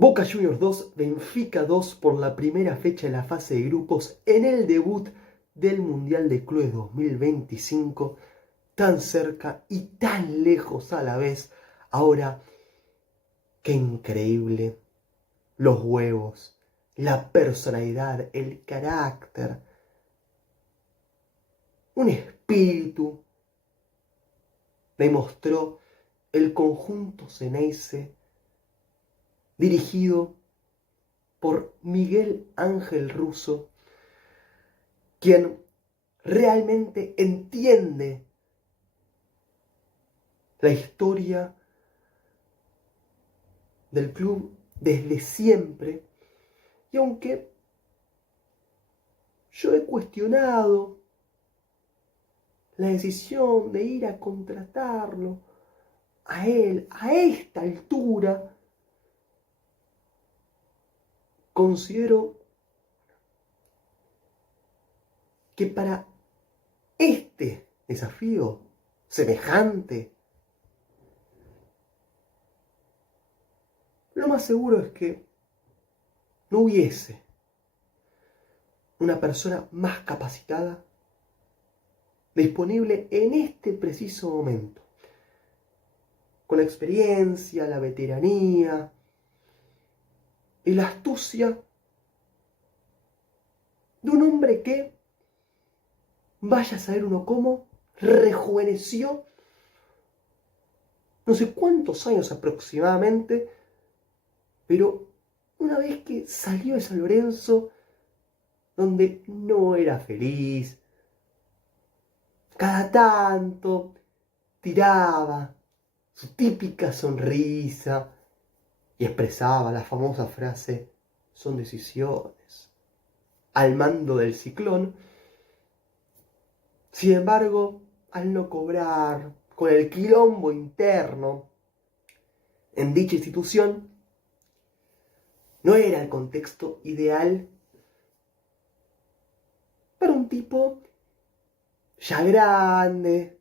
Boca Juniors 2, Benfica 2 por la primera fecha de la fase de grupos en el debut del Mundial de Clubes 2025, tan cerca y tan lejos a la vez. Ahora, qué increíble, los huevos, la personalidad, el carácter, un espíritu, demostró el conjunto Ceneice dirigido por Miguel Ángel Russo, quien realmente entiende la historia del club desde siempre. Y aunque yo he cuestionado la decisión de ir a contratarlo a él a esta altura, considero que para este desafío semejante, lo más seguro es que no hubiese una persona más capacitada disponible en este preciso momento, con la experiencia, la veteranía y la astucia de un hombre que, vaya a saber uno cómo, rejuveneció no sé cuántos años aproximadamente, pero una vez que salió de San Lorenzo, donde no era feliz, cada tanto tiraba su típica sonrisa y expresaba la famosa frase: son decisiones, al mando del ciclón. Sin embargo, al no cobrar, con el quilombo interno en dicha institución, no era el contexto ideal para un tipo ya grande,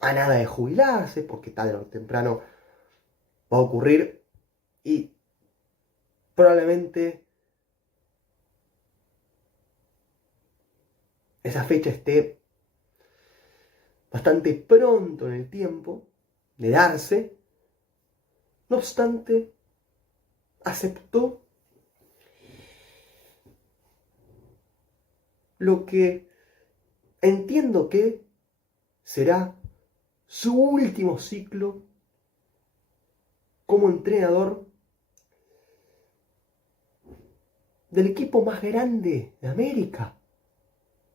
a nada de jubilarse, porque tarde o temprano va a ocurrir y probablemente esa fecha esté bastante pronto en el tiempo de darse. No obstante, aceptó lo que entiendo que será su último ciclo como entrenador del equipo más grande de América.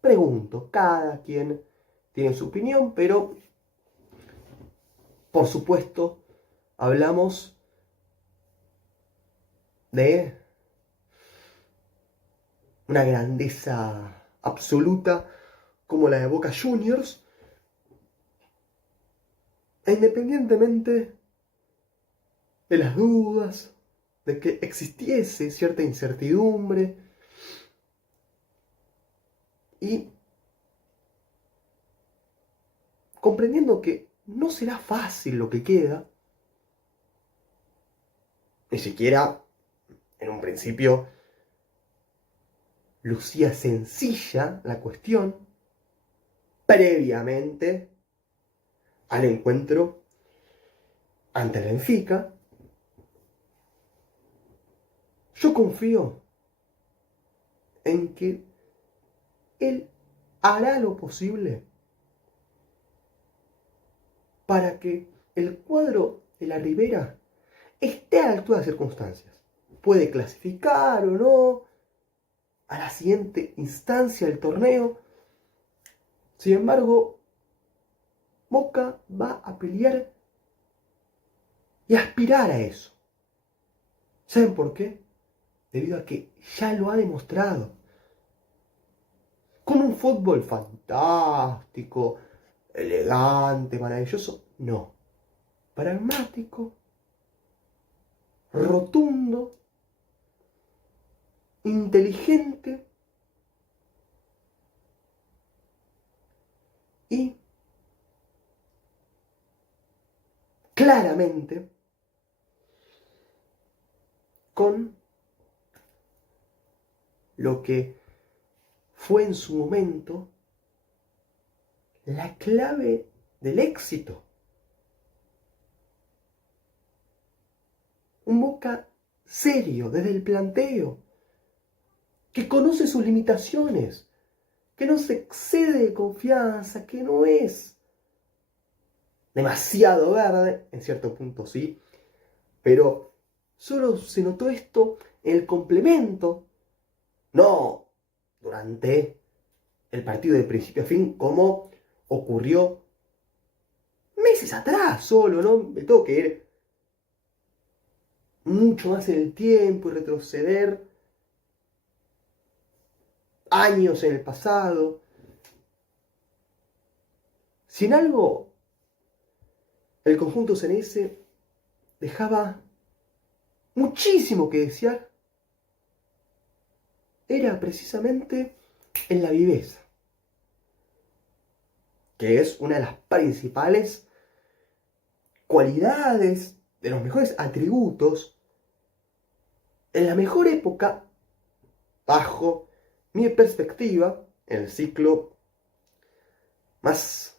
Pregunto, cada quien tiene su opinión, pero por supuesto hablamos de una grandeza absoluta como la de Boca Juniors, e independientemente de las dudas, de que existiese cierta incertidumbre y comprendiendo que no será fácil lo que queda, ni siquiera en un principio lucía sencilla la cuestión, previamente al encuentro ante el Benfica, yo confío en que él hará lo posible para que el cuadro de la Ribera esté a la altura de las circunstancias. Puede clasificar o no a la siguiente instancia del torneo. Sin embargo, Boca va a pelear y aspirar a eso. ¿Saben por qué? Debido a que ya lo ha demostrado. Con un fútbol fantástico, elegante, maravilloso, no. Pragmático, rotundo, inteligente y claramente con lo que fue en su momento la clave del éxito. Un Boca serio desde el planteo, que conoce sus limitaciones, que no se excede de confianza, que no es demasiado verde, en cierto punto sí, pero solo se notó esto en el complemento, no durante el partido de principio a fin, como ocurrió meses atrás solo, ¿no? Me tengo que ir mucho más en el tiempo y retroceder años en el pasado. Sin algo, el conjunto ceneice dejaba muchísimo que desear, era precisamente en la viveza, que es una de las principales cualidades, de los mejores atributos, en la mejor época, bajo mi perspectiva, en el ciclo más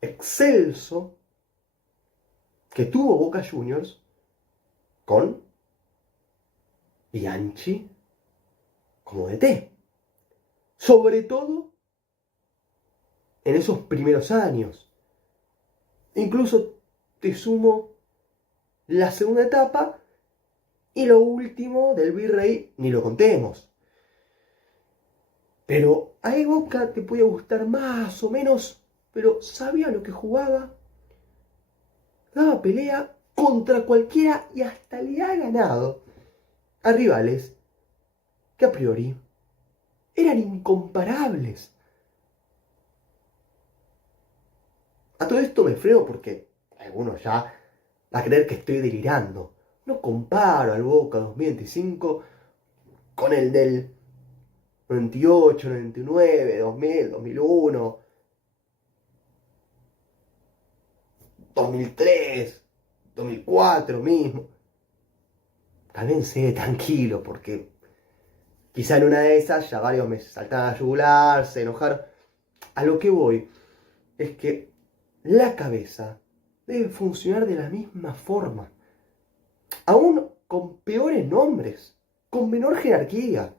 excelso que tuvo Boca Juniors, con Bianchi como DT. Sobre todo en esos primeros años. Incluso te sumo la segunda etapa y lo último del Virrey, ni lo contemos. Pero ahí Boca te podía gustar más o menos, pero sabía lo que jugaba, daba pelea contra cualquiera y hasta le ha ganado a rivales que a priori eran incomparables. A todo esto me freno porque algunos ya va a creer que estoy delirando. No comparo al Boca 2025 con el del 98, 99, 2000, 2001, 2003, 2004 mismo. Cálmense tranquilo porque quizá en una de esas ya varios me saltaban a yugular, se enojaron. A lo que voy es que la cabeza debe funcionar de la misma forma, aún con peores nombres, con menor jerarquía.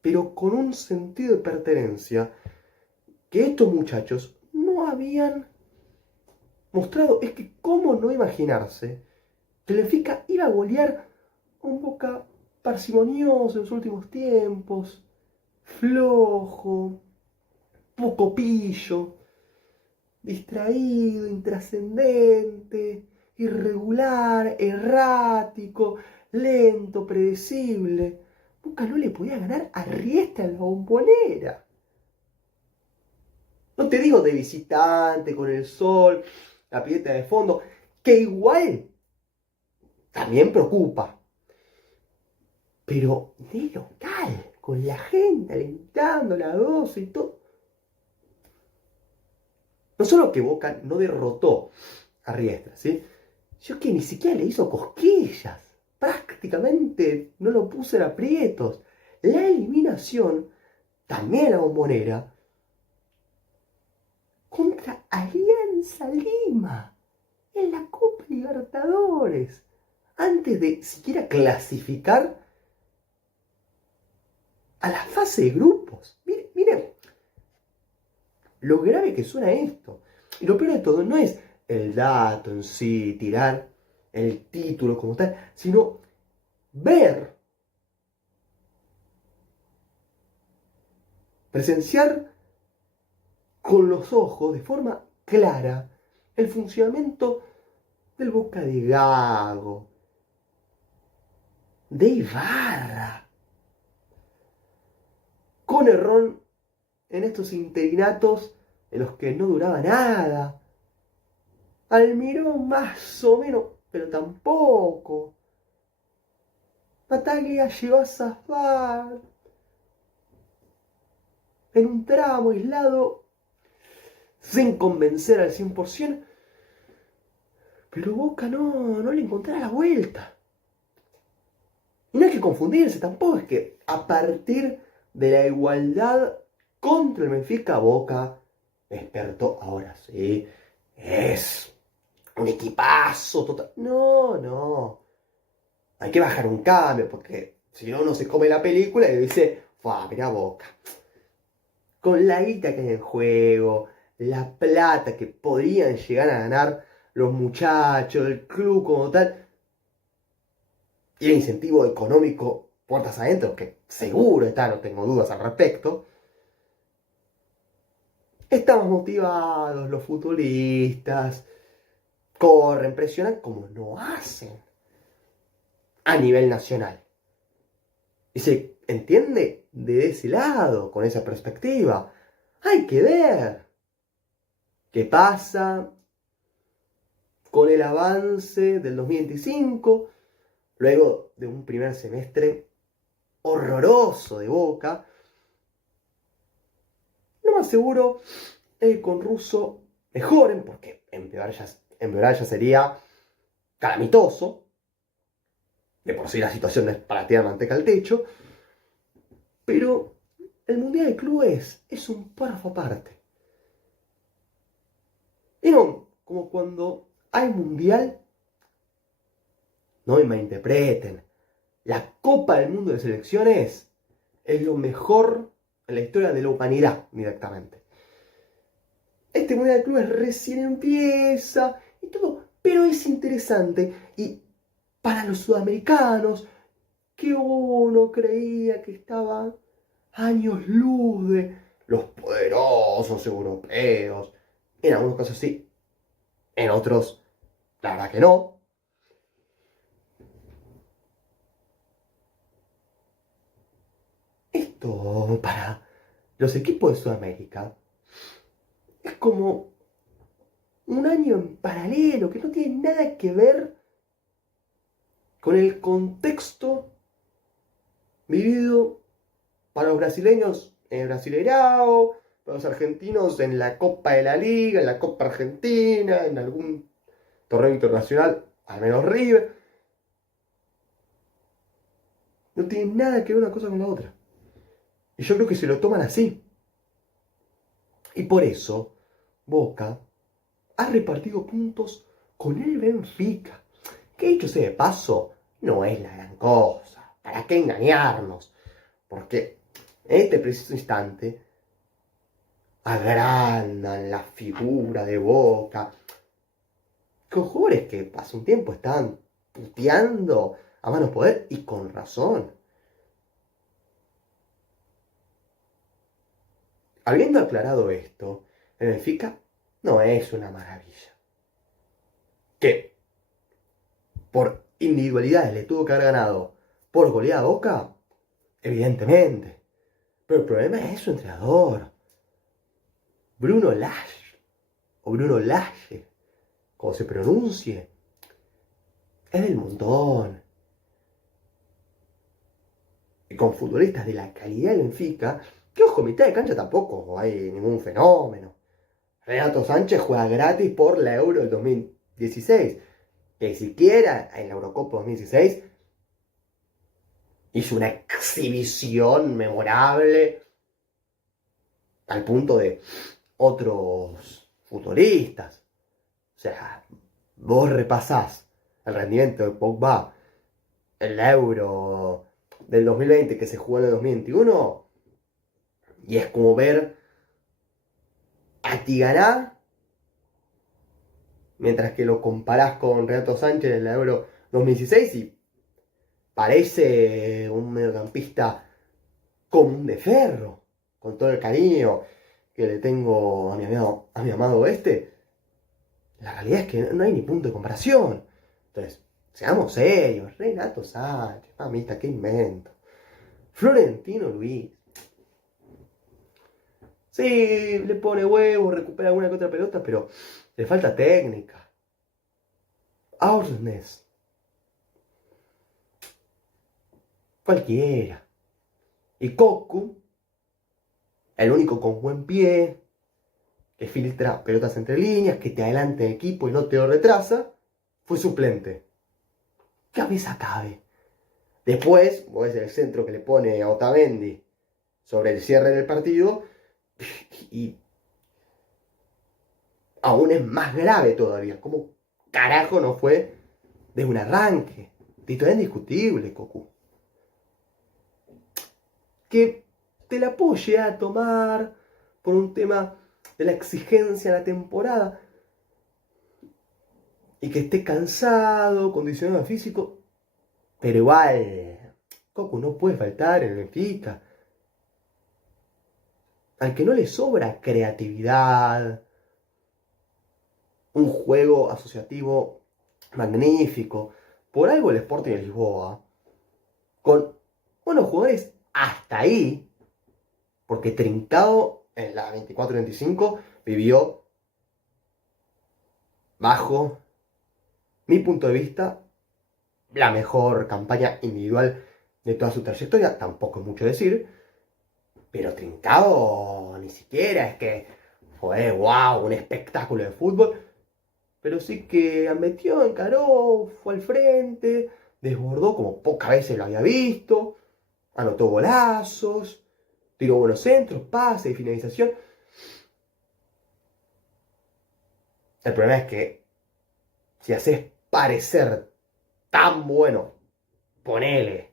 Pero con un sentido de pertenencia que estos muchachos no habían mostrado. Es que cómo no imaginarse que el Benfica iba a golear un Boca parsimonioso en los últimos tiempos, flojo, poco pillo, distraído, intrascendente, irregular, errático, lento, predecible. Boca no le podía ganar a Riestra en la Bombonera. No te digo de visitante, con el sol, la pileta de fondo, que igual también preocupa. Pero de local, con la gente alentando la 12 y todo. No solo que Boca no derrotó a Riestra, ¿sí? Yo que ni siquiera le hizo cosquillas. Prácticamente no lo puse en aprietos. La eliminación, también a Bombonera, contra Alianza Lima, en la Copa Libertadores, antes de siquiera clasificar a la fase de grupos. Miren lo grave que suena esto. Y lo peor de todo no es el dato en sí, tirar el título como tal, sino ver, presenciar con los ojos de forma clara el funcionamiento del Boca de Gago, de Ibarra, con Herrón en estos interinatos en los que no duraba nada. Almirón más o menos, pero tampoco. Bataglia llegó a zafar en un tramo aislado, sin convencer al 100%, pero Boca no le encontrará la vuelta. Y no hay que confundirse, tampoco es que a partir de la igualdad contra el Benfica, Boca despertó. Ahora sí, es un equipazo total. No. Hay que bajar un cambio, porque si no, uno se come la película y dice, mirá Boca. Con la guita que hay en juego, la plata que podrían llegar a ganar los muchachos, el club como tal, y el incentivo económico puertas adentro, que seguro está, no tengo dudas al respecto. Estamos motivados, los futbolistas corren, presionan como no hacen a nivel nacional. Y se entiende de ese lado, con esa perspectiva. Hay que ver qué pasa con el avance del 2025, luego de un primer semestre horroroso de Boca. Lo más seguro es que con Russo mejoren, porque empeorar ya sería calamitoso. De por sí la situación no es para tirar manteca al techo. Pero el Mundial de Clubes es un párrafo aparte. Y no, como cuando hay Mundial, no me malinterpreten. La Copa del Mundo de Selecciones es lo mejor en la historia de la humanidad, directamente. Este Mundial de Clubes recién empieza y todo, pero es interesante. Y para los sudamericanos, que uno creía que estaba años luz de los poderosos europeos, en algunos casos sí, en otros, la verdad que no. Esto para los equipos de Sudamérica es como un año en paralelo que no tiene nada que ver con el contexto vivido para los brasileños en el Brasileirao, para los argentinos en la Copa de la Liga, en la Copa Argentina, en algún torneo internacional, al menos River. No tiene nada que ver una cosa con la otra. Y yo creo que se lo toman así. Y por eso, Boca ha repartido puntos con el Benfica. Que dicho sea de paso, no es la gran cosa. ¿Para qué engañarnos? Porque en este preciso instante agrandan la figura de Boca. Con jugadores que hace un tiempo estaban puteando a manos poder y con razón. Habiendo aclarado esto, el Benfica no es una maravilla. Que por individualidades le tuvo que haber ganado por goleada a Boca, evidentemente. Pero el problema es su entrenador, Bruno Lage, o Bruno Lage, como se pronuncie. Es del montón. Y con futbolistas de la calidad del Benfica, que ojo, mitad de cancha tampoco hay ningún fenómeno. Renato Sánchez juega gratis por la Euro del 2016. Que siquiera en la Eurocopa 2016 hizo una exhibición memorable al punto de otros futbolistas. O sea, vos repasás el rendimiento de Pogba en la Euro del 2020 que se jugó en el 2021 y es como ver a Tiganá mientras que lo comparás con Renato Sánchez en la Euro 2016 y parece un mediocampista común de ferro, con todo el cariño que le tengo a mi amado oeste. La realidad es que no hay ni punto de comparación. Entonces, seamos serios. Renato Sánchez, mamita, qué invento. Florentino Luis. Sí, le pone huevos, recupera alguna que otra pelota, pero le falta técnica. Aursnes. Cualquiera. Y Cocu, el único con buen pie, que filtra pelotas entre líneas, que te adelanta el equipo y no te lo retrasa, fue suplente. Cabeza cabe. Después, vos ves el centro que le pone a Otamendi sobre el cierre del partido y aún es más grave todavía. ¿Cómo carajo no fue de un arranque? Titular indiscutible, Cocu. Que te la puedo llegar a tomar por un tema de la exigencia en la temporada y que esté cansado, condicionado físico, pero igual, Cocu no puede faltar en el Benfica. Al que no le sobra creatividad, un juego asociativo magnífico. Por algo el Sporting de Lisboa, con buenos jugadores hasta ahí, porque Trincao en la 24-25 vivió, bajo mi punto de vista, la mejor campaña individual de toda su trayectoria. Tampoco es mucho decir, pero Trincao ni siquiera es que fue wow, un espectáculo de fútbol. Pero sí que metió, encaró, fue al frente, desbordó como pocas veces lo había visto, anotó golazos, tiró buenos centros, pases, finalización. El problema es que si haces parecer tan bueno, ponele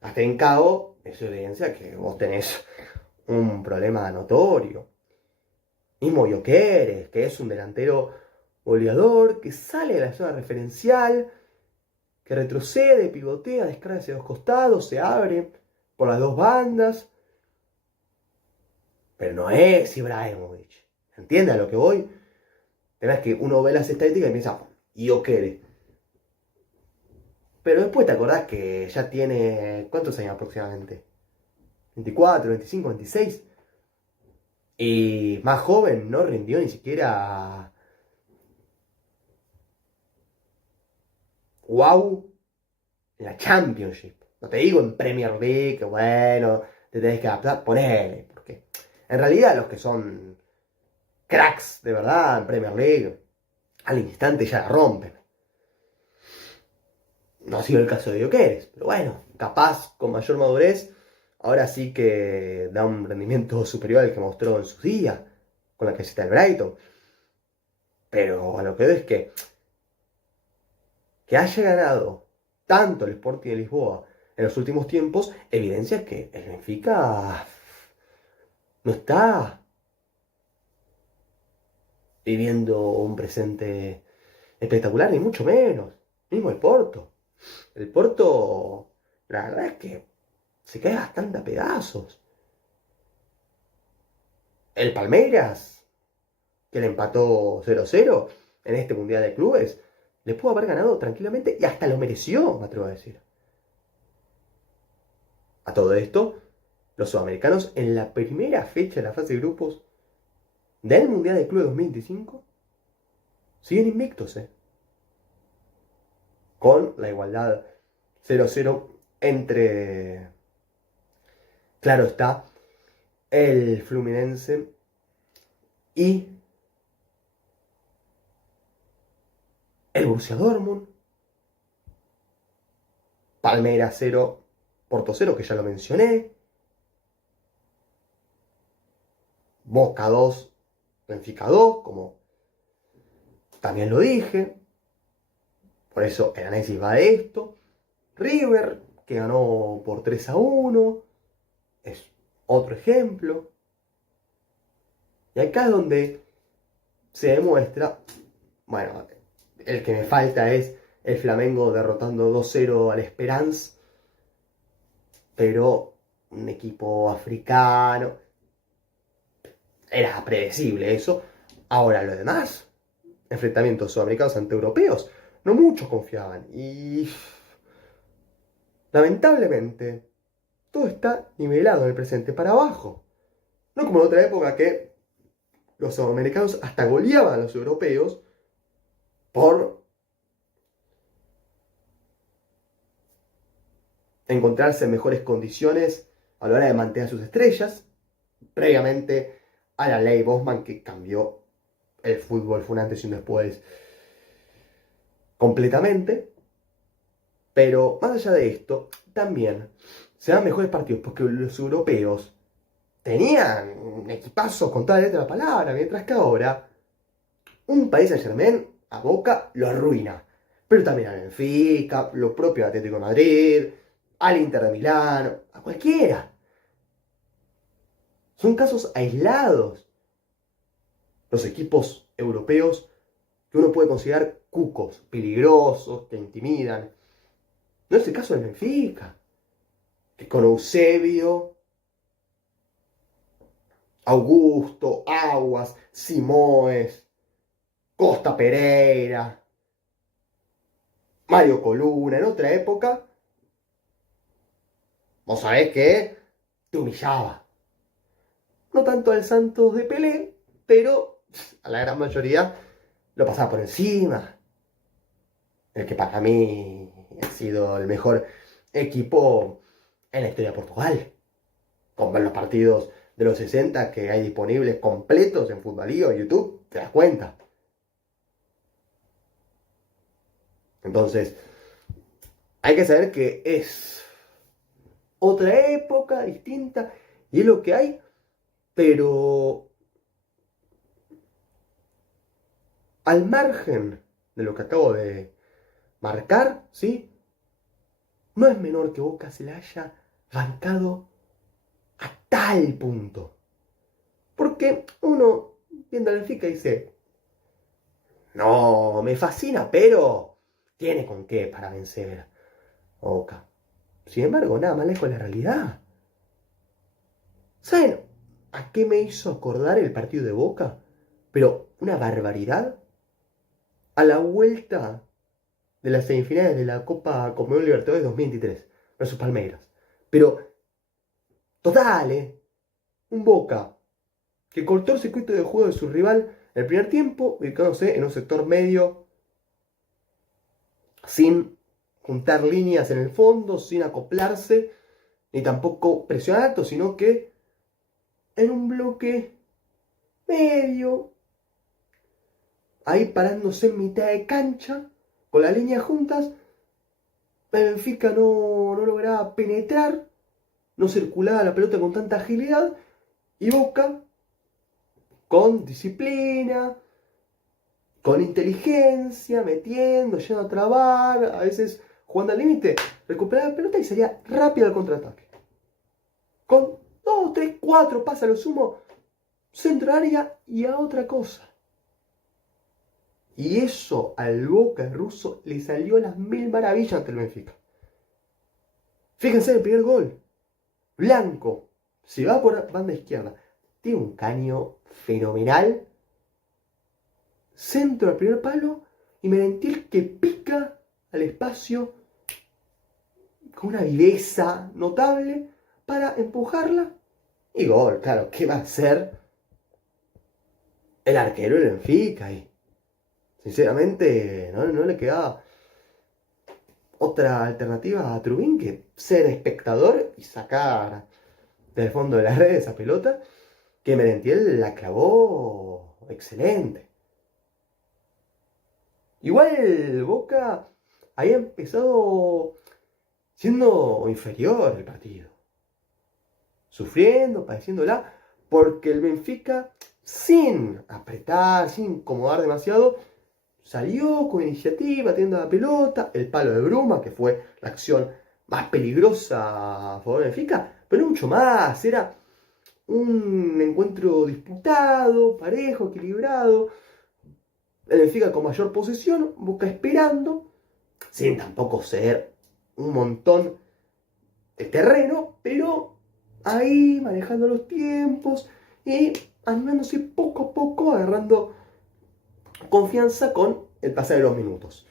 hasta en cabo, eso evidencia que vos tenés un problema notorio. Mismo Gyökeres, que es un delantero goleador, que sale de la zona referencial, que retrocede, pivotea, descarga hacia los costados, se abre por las dos bandas. Pero no es Ibrahimovic. ¿Entiendes a lo que voy? Tenés que uno ve las estadísticas y piensa, Gyökeres. Pero después te acordás que ya tiene, ¿cuántos años aproximadamente? 24, 25, 26. Y más joven no rindió ni siquiera wow en la Championship. No te digo en Premier League, que bueno, te tenés que adaptar, ponele. Porque en realidad los que son cracks de verdad en Premier League, al instante ya la rompen. No ha sido el caso de Gyökeres, pero bueno, capaz con mayor madurez, ahora sí que da un rendimiento superior al que mostró en sus días, con la camiseta del Brighton. Pero a lo que veo es que haya ganado tanto el Sporting de Lisboa en los últimos tiempos, evidencia que el Benfica no está viviendo un presente espectacular, ni mucho menos. Mismo el Porto. El Porto, la verdad es que se cae bastante a pedazos. El Palmeiras, que le empató 0-0 en este Mundial de Clubes, le pudo haber ganado tranquilamente y hasta lo mereció, me atrevo a decir. A todo esto, los sudamericanos en la primera fecha de la fase de grupos del Mundial de Clubes 2025 siguen invictos, con la igualdad 0-0 entre, claro está, el Fluminense y el Borussia Dortmund. Palmeiras 0, Porto 0, que ya lo mencioné. Boca 2, Benfica 2, como también lo dije. Por eso el análisis va de esto. River, que ganó por 3-1, es otro ejemplo. Y acá es donde se demuestra, bueno, el que me falta es el Flamengo derrotando 2-0 al Esperance, pero un equipo africano. Era predecible eso. Ahora lo demás, enfrentamientos sudamericanos ante europeos, no muchos confiaban. Y lamentablemente, todo está nivelado en el presente para abajo. No como en otra época que los sudamericanos hasta goleaban a los europeos por encontrarse en mejores condiciones a la hora de mantener sus estrellas, previamente a la ley Bosman que cambió el fútbol fue un antes y un después completamente. Pero más allá de esto, también se dan mejores partidos porque los europeos tenían un equipazo con toda la letra de la palabra, mientras que ahora un Paris Saint-Germain a Boca lo arruina. Pero también al Benfica, lo propio Atlético de Madrid, al Inter de Milán, a cualquiera. Son casos aislados los equipos europeos que uno puede considerar cucos, peligrosos, que intimidan. No es el caso del Benfica, que con Eusebio, Augusto, Aguas, Simoes, Costa Pereira, Mario Coluna, en otra época, vos sabés que te humillaba. No tanto al Santos de Pelé, pero a la gran mayoría lo pasaba por encima. El que para mí ha sido el mejor equipo en la historia de Portugal. Con ver los partidos de los 60 que hay disponibles completos en Futbolío, en YouTube, te das cuenta. Entonces, hay que saber que es otra época distinta y es lo que hay, pero al margen de lo que acabo de marcar, ¿sí? No es menor que Boca se la haya bancado a tal punto. Porque uno, viendo al Benfica, dice, no, me fascina, pero tiene con qué para vencer a Boca. Sin embargo, nada más lejos de la realidad. ¿Saben a qué me hizo acordar el partido de Boca? Pero una barbaridad. A la vuelta de las semifinales de la Copa Conmebol Libertadores 2023 versus Palmeiras. Pero, total, un Boca que cortó el circuito de juego de su rival en el primer tiempo, ubicándose en un sector medio, sin juntar líneas en el fondo, sin acoplarse, ni tampoco presionar alto, sino que en un bloque medio, ahí parándose en mitad de cancha, con las líneas juntas. El Benfica no lograba penetrar, no circulaba la pelota con tanta agilidad, y Boca, con disciplina, con inteligencia, metiendo, yendo a trabar, a veces jugando al límite, recuperaba la pelota y salía rápido al contraataque. Con 2, 3, 4 pases a lo sumo, centro área y a otra cosa. Y eso al Boca ruso le salió a las mil maravillas ante el Benfica. Fíjense en el primer gol. Blanco se va por banda izquierda. Tiene un caño fenomenal. Centro al primer palo. Y Merentiel que pica al espacio con una viveza notable para empujarla. Y gol, claro, ¿qué va a hacer el arquero del Benfica ahí? Sinceramente, no le quedaba otra alternativa a Trubin que ser espectador y sacar del fondo de las redes esa pelota, que Merentiel la clavó excelente. Igual Boca había empezado siendo inferior el partido, sufriendo, padeciéndola, porque el Benfica, sin apretar, sin incomodar demasiado, salió con iniciativa, teniendo la pelota, el palo de Bruma, que fue la acción más peligrosa a favor del Benfica, pero no mucho más. Era un encuentro disputado, parejo, equilibrado. El Benfica con mayor posesión, Boca esperando, sin tampoco ser un montón de terreno, pero ahí manejando los tiempos y animándose poco a poco, agarrando confianza con el pasar de los minutos.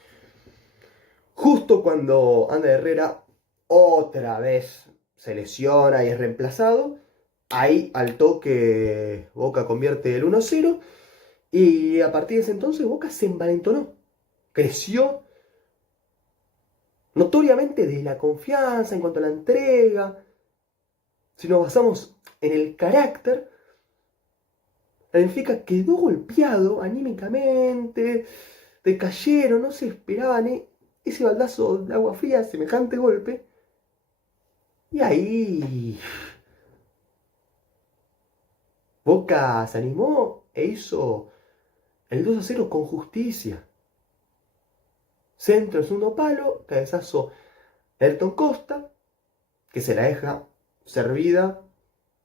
Justo cuando Ander Herrera otra vez se lesiona y es reemplazado, ahí al toque Boca convierte el 1-0 y a partir de ese entonces Boca se envalentonó, creció notoriamente de la confianza en cuanto a la entrega. Si nos basamos en el carácter, el Benfica quedó golpeado anímicamente, decayeron, no se esperaban ese baldazo de agua fría, semejante golpe. Y ahí Boca se animó e hizo el 2-0 con justicia. Centro, el segundo palo, cabezazo de Ayrton Costa, que se la deja servida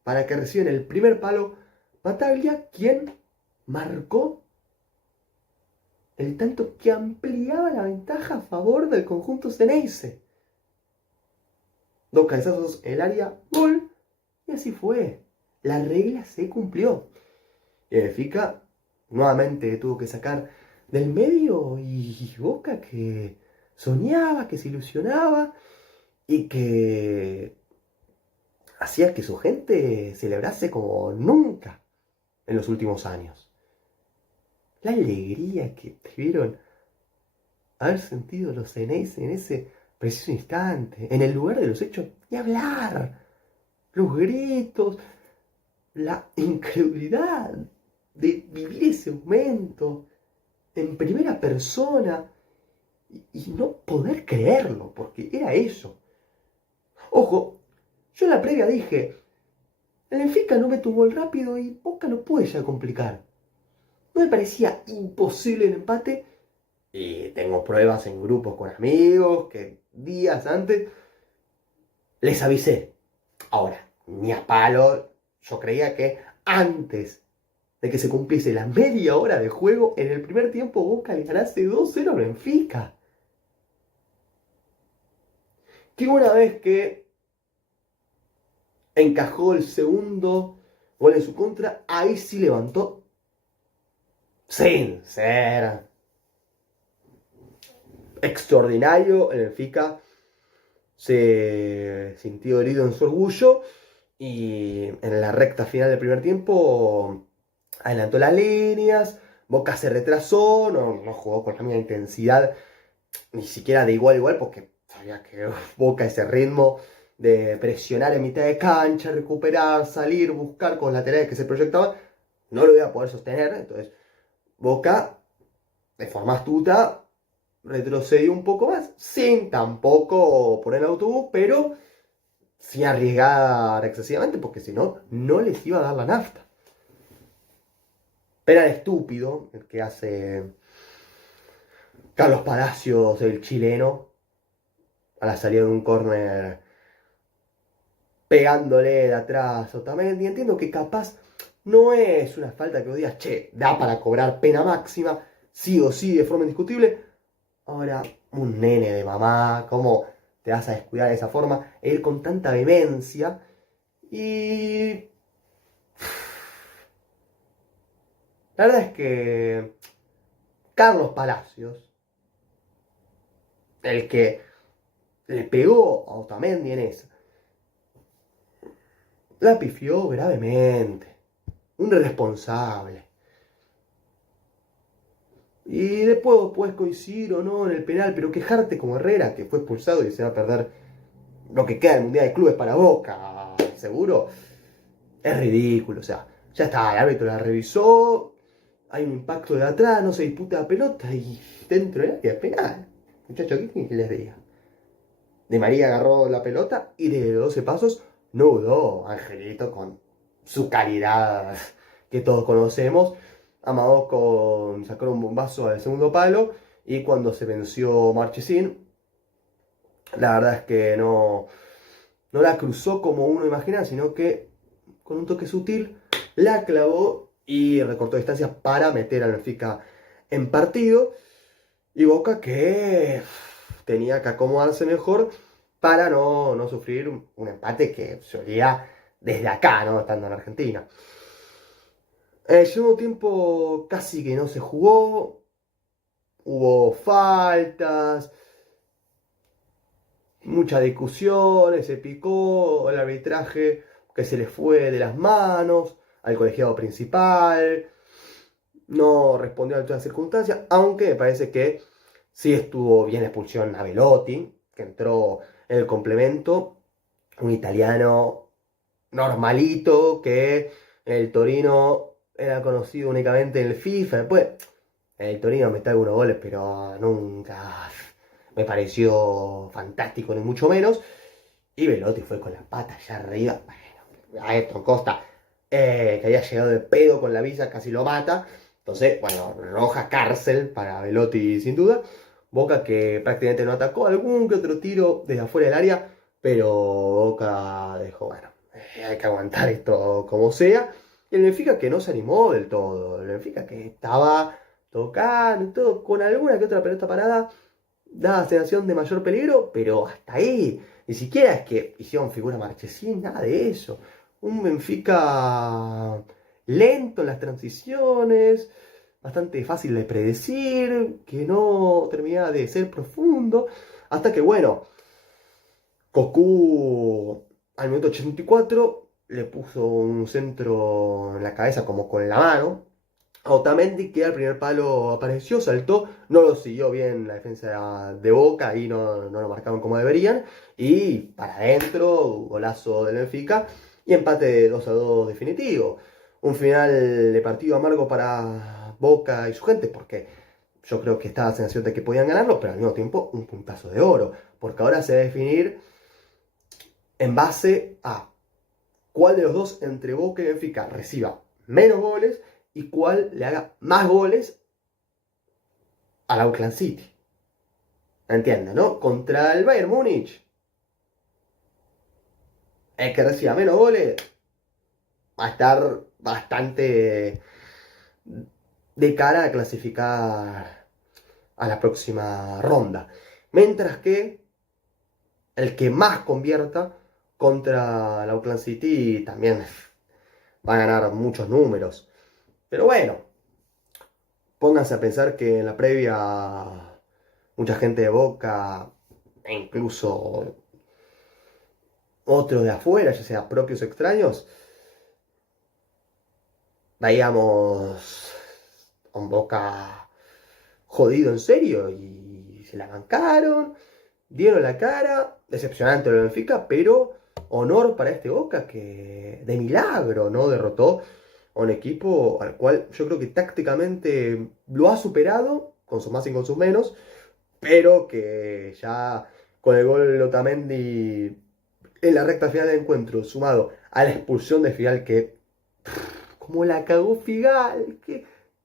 para que reciba en el primer palo Bataglia, quien marcó el tanto que ampliaba la ventaja a favor del conjunto Ceneice. Dos cabezazos en el área, gol, y así fue. La regla se cumplió. Y el Benfica nuevamente tuvo que sacar del medio y Boca que soñaba, que se ilusionaba y que hacía que su gente celebrase como nunca en los últimos años. La alegría que debieron haber sentido los Ceneice en ese preciso instante, en el lugar de los hechos, ni hablar. Los gritos, la incredulidad de vivir ese momento en primera persona y no poder creerlo, porque era eso. Ojo, yo en la previa dije, el Benfica no mete un gol rápido y Boca no puede ya complicar. No me parecía imposible el empate. Y tengo pruebas en grupos con amigos que días antes les avisé. Ahora, ni a palo, yo creía que antes de que se cumpliese la media hora de juego, en el primer tiempo Boca le ganase 2-0 a Benfica. Que una vez que encajó el segundo gol en su contra, ahí sí levantó sin ser extraordinario. El Benfica se sintió herido en su orgullo y en la recta final del primer tiempo adelantó las líneas, Boca se retrasó, no jugó con la misma intensidad, ni siquiera de igual a igual, porque sabía que Boca ese ritmo de presionar en mitad de cancha, recuperar, salir, buscar con laterales que se proyectaban, no lo iba a poder sostener. Entonces Boca, de forma astuta, retrocedió un poco más, sin tampoco poner el autobús, pero sin arriesgar excesivamente, porque si no, no les iba a dar la nafta. Penal estúpido el que hace Carlos Palacios, el chileno, a la salida de un córner, pegándole de atrás a Otamendi. Entiendo que capaz no es una falta que vos digas, che, da para cobrar pena máxima, sí o sí, de forma indiscutible. Ahora, un nene de mamá, ¿cómo te vas a descuidar de esa forma? E ir con tanta vehemencia. Y la verdad es que Carlos Palacios, el que le pegó a Otamendi en esa, la pifió gravemente. Un irresponsable. Y después puedes coincidir o no en el penal, pero quejarte como Herrera, que fue expulsado y se va a perder lo que queda del Mundial de Clubes para Boca, seguro, es ridículo. O sea, ya está, el árbitro la revisó, hay un impacto de atrás, no se disputa la pelota y dentro del área penal. Muchachos, ¿qué les diga? De María agarró la pelota y de 12 pasos no dudó Angelito con su calidad que todos conocemos. Amado con sacar un bombazo al segundo palo y cuando se venció Marchesín, la verdad es que no la cruzó como uno imagina, sino que con un toque sutil la clavó y recortó distancias para meter al Benfica en partido. Y Boca que tenía que acomodarse mejor para no sufrir un empate que se olía desde acá, ¿no? Estando en Argentina. El segundo tiempo casi que no se jugó, hubo faltas, muchas discusiones, se picó el arbitraje que se le fue de las manos al colegiado principal, no respondió a todas las circunstancias, aunque me parece que sí estuvo bien la expulsión a Belotti, que entró en el complemento, un italiano normalito que el Torino era conocido únicamente en el FIFA. Después, en el Torino metió algunos goles, pero nunca me pareció fantástico, ni mucho menos. Y Velotti fue con la pata allá arriba. Bueno, a esto Costa, que había llegado de pedo con la visa, casi lo mata. Entonces, bueno, roja cárcel para Velotti sin duda. Boca que prácticamente no atacó, algún que otro tiro desde afuera del área, pero Boca dejó, bueno, hay que aguantar esto como sea. Y el Benfica que no se animó del todo, el Benfica que estaba tocando y todo, con alguna que otra pelota parada, daba sensación de mayor peligro, pero hasta ahí. Ni siquiera es que hicieron figura Marchesín, nada de eso. Un Benfica lento en las transiciones, bastante fácil de predecir, que no terminaba de ser profundo, hasta que bueno, Cocu al minuto 84 le puso un centro en la cabeza como con la mano a Otamendi, que al primer palo apareció, saltó, no lo siguió bien la defensa de Boca y no lo marcaron como deberían, y para adentro, golazo del Benfica y empate de 2-2 definitivo. Un final de partido amargo para Boca y su gente, porque yo creo que estaba la sensación de que podían ganarlo, pero al mismo tiempo un puntazo de oro, porque ahora se va a definir en base a cuál de los dos entre Boca y Benfica reciba menos goles y cuál le haga más goles al Auckland City. ¿Entiendes, no? Contra el Bayern Múnich, el que reciba menos goles va a estar bastante de cara a clasificar a la próxima ronda. Mientras que el que más convierta contra el Auckland City también va a ganar muchos números. Pero bueno, pónganse a pensar que en la previa mucha gente de Boca e incluso otros de afuera, ya sea propios o extraños, veíamos a un Boca jodido en serio y se la bancaron, dieron la cara, decepcionante lo de Benfica, pero honor para este Boca que de milagro no derrotó a un equipo al cual yo creo que tácticamente lo ha superado, con sus más y con sus menos, pero que ya con el gol de Otamendi en la recta final del encuentro, sumado a la expulsión de Figal, que como la cagó Figal, qué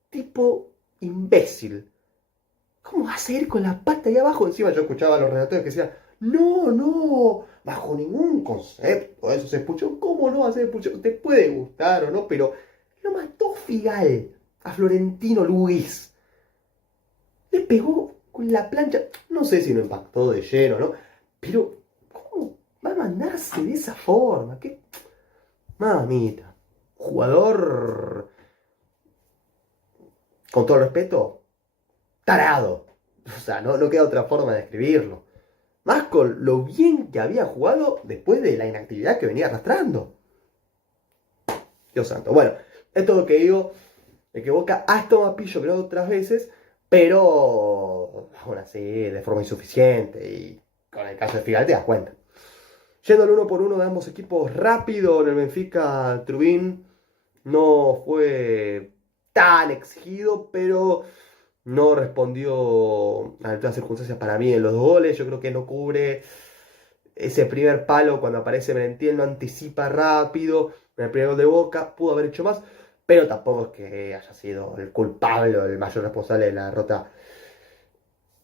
tipo imbécil. ¿Cómo vas a ir con la pata ahí abajo? Encima yo escuchaba a los redactores que decían, no, no, bajo ningún concepto, eso se expulsó. ¿Cómo no va a ser expulsión? Te puede gustar o no, pero lo mató Figal a Florentino Luis. Le pegó con la plancha, no sé si lo impactó de lleno, ¿no? Pero, ¿cómo va a mandarse de esa forma? ¿Qué? Mamita. Jugador, con todo respeto, tarado. O sea, no queda otra forma de describirlo. Más con lo bien que había jugado después de la inactividad que venía arrastrando. Dios santo. Bueno, esto es lo que digo, de que Boca ha estado más pillo que otras veces, pero aún así de forma insuficiente. Y con el caso de Figal te das cuenta. Yendo al uno por uno de ambos equipos rápido, en el Benfica Trubin no fue tan exigido, pero no respondió a las circunstancias para mí en los dos goles. Yo creo que no cubre ese primer palo cuando aparece Merentiel, no anticipa rápido. En el primer gol de Boca pudo haber hecho más, pero tampoco es que haya sido el culpable o el mayor responsable de la derrota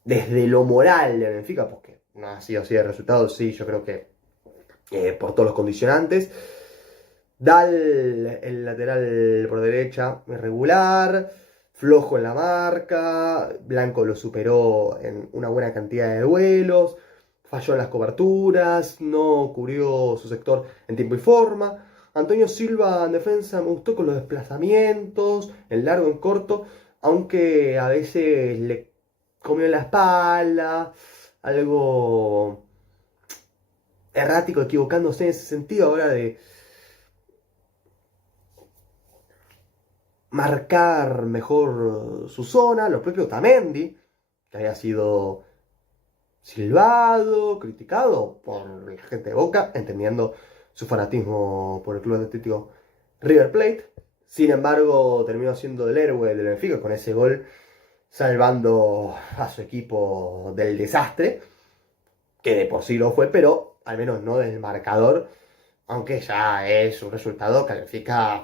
desde lo moral de Benfica, porque no ha sido así de resultado. Sí, yo creo que por todos los condicionantes. Dal, el lateral por derecha, irregular, flojo en la marca. Blanco lo superó en una buena cantidad de duelos. Falló en las coberturas, no cubrió su sector en tiempo y forma. Antonio Silva en defensa me gustó con los desplazamientos, en largo, en corto, aunque a veces le comió en la espalda, algo errático, equivocándose en ese sentido ahora de marcar mejor su zona. Lo propio Tamendi, que había sido silbado, criticado por la gente de Boca, entendiendo su fanatismo por el Club Atlético River Plate. Sin embargo, terminó siendo el héroe del Benfica con ese gol, salvando a su equipo del desastre, que de por sí lo fue, pero al menos no del marcador, aunque ya es un resultado que al Benfica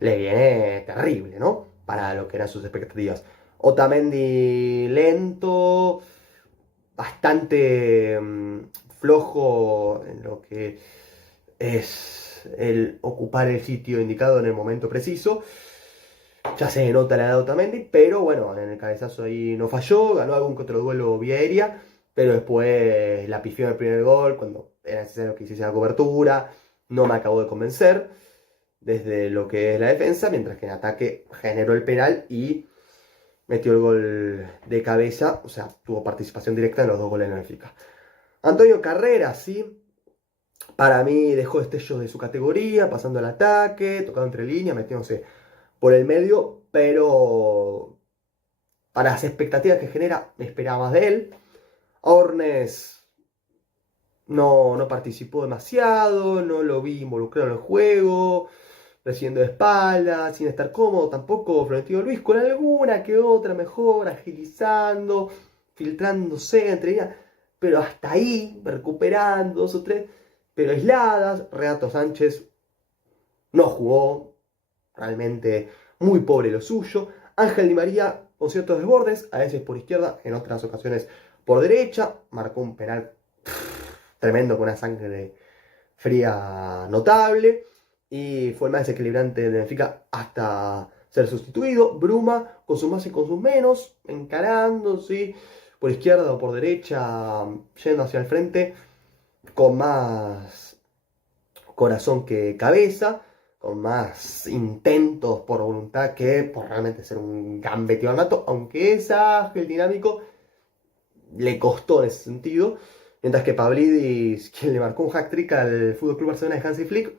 le viene terrible, ¿no? Para lo que eran sus expectativas. Otamendi lento, bastante flojo en lo que es el ocupar el sitio indicado en el momento preciso. Ya se nota la edad de Otamendi, pero bueno, en el cabezazo ahí no falló, ganó algún que otro duelo vía aérea, pero después la pifió en el primer gol, cuando era necesario que hiciese la cobertura, no me acabó de convencer desde lo que es la defensa, mientras que en ataque generó el penal y metió el gol de cabeza, o sea, tuvo participación directa en los dos goles de Benfica. Antonio Carrera, sí, para mí dejó destellos de su categoría, pasando al ataque, tocando entre líneas, metiéndose por el medio, pero para las expectativas que genera, me esperaba más de él. Ornes no participó demasiado, no lo vi involucrado en el juego, recibiendo de espaldas, sin estar cómodo. Tampoco Florentino Luis, con alguna que otra mejor, agilizando, filtrándose entre líneas, pero hasta ahí, recuperando dos o tres, pero aisladas. Renato Sánchez no jugó, realmente muy pobre lo suyo. Ángel Di María con ciertos desbordes, a veces por izquierda, en otras ocasiones por derecha, marcó un penal tremendo con una sangre fría notable y fue el más desequilibrante del Benfica hasta ser sustituido. Bruma con sus más y con sus menos, encarando, ¿sí? Por izquierda o por derecha, yendo hacia el frente, con más corazón que cabeza, con más intentos por voluntad que por realmente ser un gambeteador nato, aunque es ágil, dinámico, le costó en ese sentido. Mientras que Pavlidis, quien le marcó un hat-trick al FC Barcelona de Hansi Flick,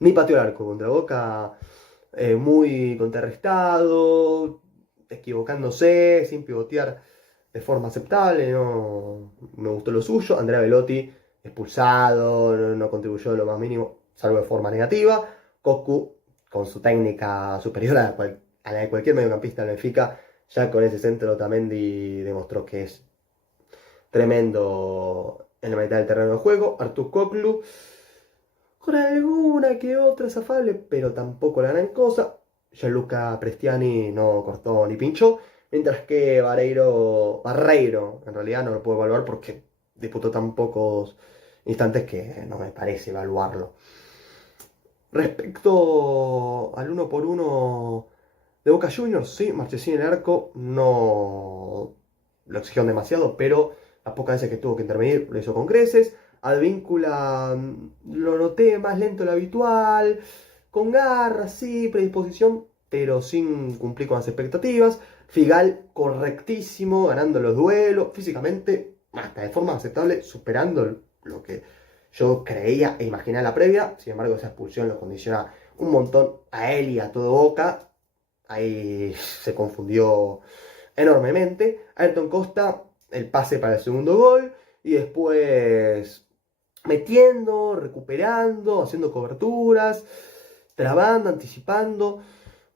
ni pateó el arco contra Boca, muy contrarrestado, equivocándose, sin pivotear de forma aceptable, no me gustó lo suyo. Andrea Velotti expulsado, no contribuyó en lo más mínimo, salvo de forma negativa. Cocu, con su técnica superior a la de cualquier mediocampista del Benfica, ya con ese centro Tamendi demostró que es tremendo en la mitad del terreno de juego. Artur Koklu, con alguna que otra es afable, pero tampoco la gran cosa. Gianluca Prestiani no cortó ni pinchó. Mientras que Barreiro, en realidad no lo puedo evaluar porque disputó tan pocos instantes que no me parece evaluarlo. Respecto al uno por uno de Boca Juniors, sí, Marchesín en el arco no lo exigieron demasiado, pero las pocas veces que tuvo que intervenir lo hizo con creces. Advíncula lo noté más lento de lo habitual, con garra, sí, predisposición, pero sin cumplir con las expectativas. Figal correctísimo, ganando los duelos, físicamente, hasta de forma aceptable, superando lo que yo creía e imaginaba en la previa. Sin embargo, esa expulsión lo condiciona un montón a él y a todo Boca. Ahí se confundió enormemente. Ayrton Costa, el pase para el segundo gol. Y después metiendo, recuperando, haciendo coberturas, trabando, anticipando.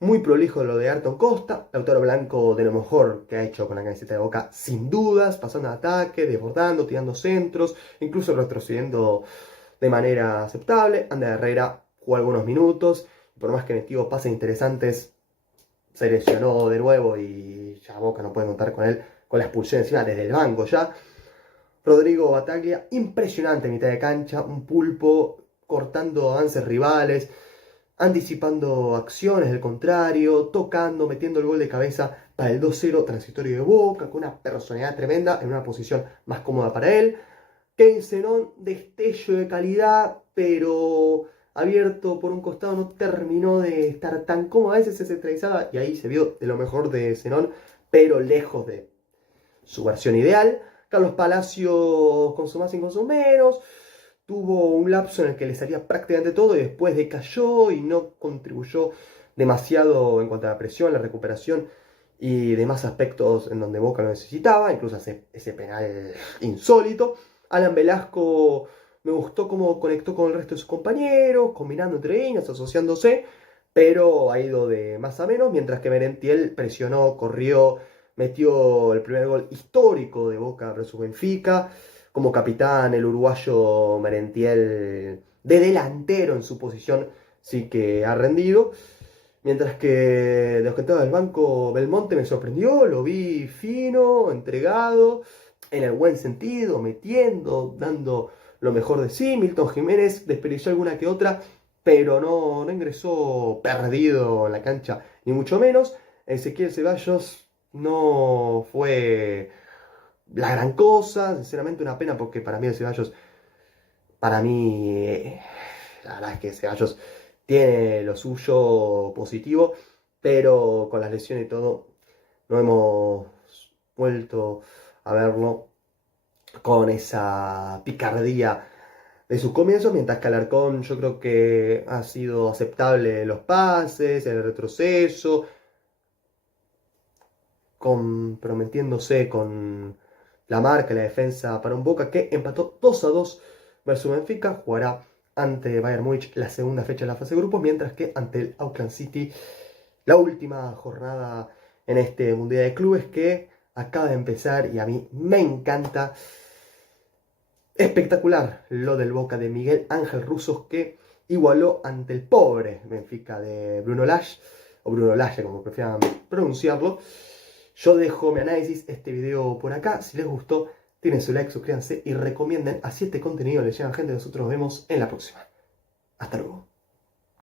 Muy prolijo lo de Ayrton Costa. Lautaro Blanco de lo mejor que ha hecho con la camiseta de Boca, sin dudas. Pasando al ataque, desbordando, tirando centros, incluso retrocediendo de manera aceptable. Ander Herrera jugó algunos minutos. Por más que metió pases interesantes, se lesionó de nuevo y ya Boca no puede contar con él, con la expulsión encima desde el banco ya. Rodrigo Bataglia, impresionante en mitad de cancha, un pulpo cortando avances rivales, anticipando acciones del contrario, tocando, metiendo el gol de cabeza para el 2-0 transitorio de Boca, con una personalidad tremenda en una posición más cómoda para él. Kevin Zenón, destello de calidad, pero abierto por un costado no terminó de estar tan cómodo. A veces se centralizaba y ahí se vio de lo mejor de Zenón, pero lejos de su versión ideal. Carlos Palacios con su más y con su menos. Tuvo un lapso en el que le salía prácticamente todo y después decayó y no contribuyó demasiado en cuanto a la presión, la recuperación y demás aspectos en donde Boca lo necesitaba, incluso ese penal insólito. Alan Velasco me gustó cómo conectó con el resto de sus compañeros, combinando entre líneas, asociándose, pero ha ido de más a menos, mientras que Merentiel presionó, corrió, metió el primer gol histórico de Boca versus Benfica. Como capitán, el uruguayo Merentiel, de delantero en su posición, sí que ha rendido. Mientras que de los que estaba del banco, Belmonte me sorprendió, lo vi fino, entregado, en el buen sentido, metiendo, dando lo mejor de sí. Milton Jiménez desperdició alguna que otra, pero no ingresó perdido en la cancha, ni mucho menos. Ezequiel Ceballos no fue la gran cosa, sinceramente una pena porque para mí el Ceballos, para mí, la verdad es que Ceballos tiene lo suyo positivo, pero con las lesiones y todo, no hemos vuelto a verlo con esa picardía de sus comienzos, mientras que Alarcón yo creo que ha sido aceptable en los pases, en el retroceso, comprometiéndose con la marca y la defensa para un Boca que empató 2-2 versus Benfica. Jugará ante Bayern Múnich la segunda fecha de la fase de grupos, mientras que ante el Auckland City la última jornada en este Mundial de Clubes que acaba de empezar y a mí me encanta. Espectacular lo del Boca de Miguel Ángel Russo que igualó ante el pobre Benfica de Bruno Lage, o Bruno Lage como prefieran pronunciarlo. Yo dejo mi análisis, este video por acá. Si les gustó, tienen su like, suscríbanse y recomienden. Así este contenido le llega a gente. Nosotros nos vemos en la próxima. Hasta luego.